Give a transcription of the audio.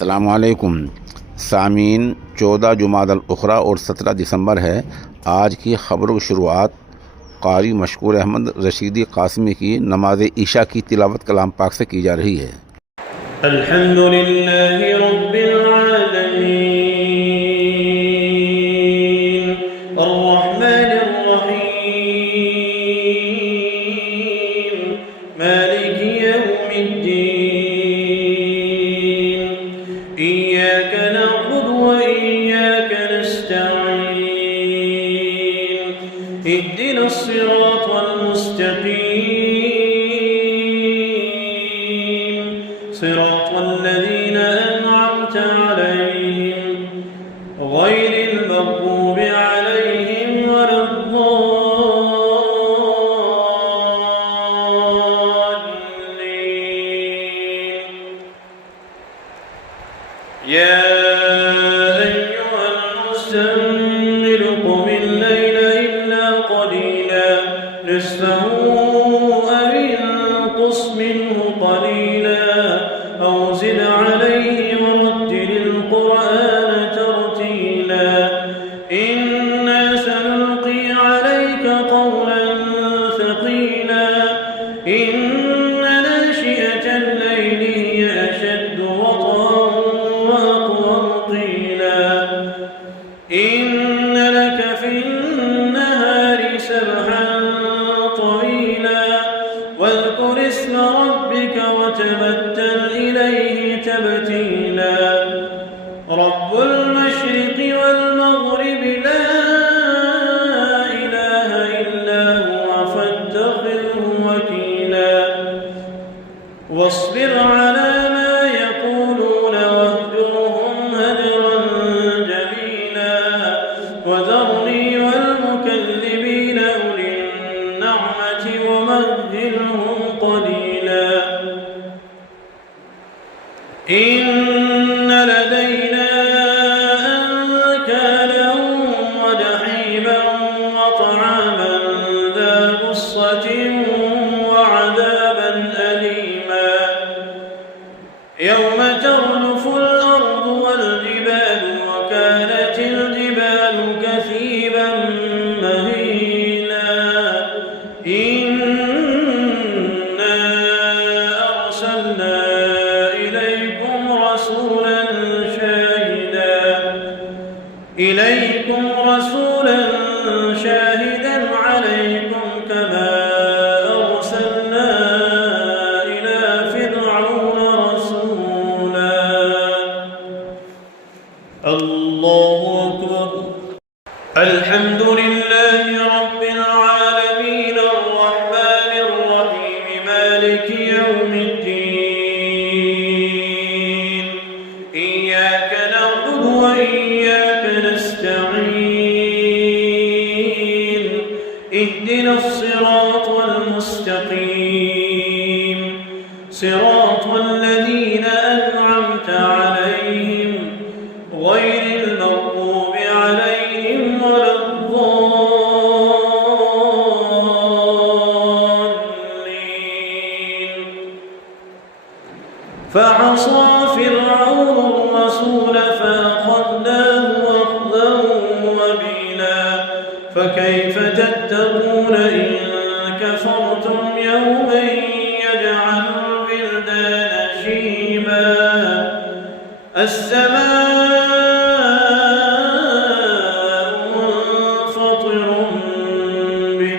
अस्सलामुअलैकुम सामीन। 14 जुमादल उखरा और 17 दिसंबर है। आज की ख़बरों की शुरुआत क़ारी मशकूर अहमद रशीदी क़ासिमी की नमाज ईशा की तिलावत कलाम पाक से की जा रही है। अल्हम्दुलिल्लाहि रब्बिल आलमीन अर्रहमानिर रहीम मालिकि यौमिद्दीन इय्याका नअबुदु व इय्याका नस्तईन इहदिनस सिरातल मुस्तक़ीम सिरातल लज़ीना अनअमता अलैहिम गैरिल मग़ज़ूबि अलैहिम वलद्दाल्लीन। या अय्युहल मुज़्ज़म्मिल क़ुमिल लैला इल्ला क़लीला निस्फ़हु अव इंक़ुस मिन्हु क़लीला أو زد عليه ورتل القرآن ترتيلا إنا سنلقي عليك قولا ثقيلا إن ناشئة الليل هي أشد وطئا وأقوم قيلا إن لك في النهار سبحا طويلا واذكر اسم ربك وتبتل إليه تبتيلا رب المشرق والمغرب لا إله إلا هو فاتخذه وكيلا واصبر على ما يقولون واهجرهم هجرا جميلا وذرني والمكذبين أولي النعمة ومهلهم قليلا إن لدينا أنكالا وجحيما وطعاما ذا غصة وعذابا أليما يوم ترجف الأرض والجبال وكانت الجبال كثيبا مهيلا إنا أرسلنا إليكم رسولا شاهدا عليكم كما أرسلنا إلى فرعون رسولا. الله أكبر. الحمد لله رب العالمين الرحمن الرحيم مالك يوم الدين إياك نعبد وإياك نستعين اهدنا الصراط المستقيم صراط الذين أنعمت عليهم غير المغضوب عليهم ولا الضالين. فعصى فرعون الرسول فأخذناه أخذا وبيلا فكيف تتقون إن كفرتم يوما يجعل الولدان شيبا السماء منفطر به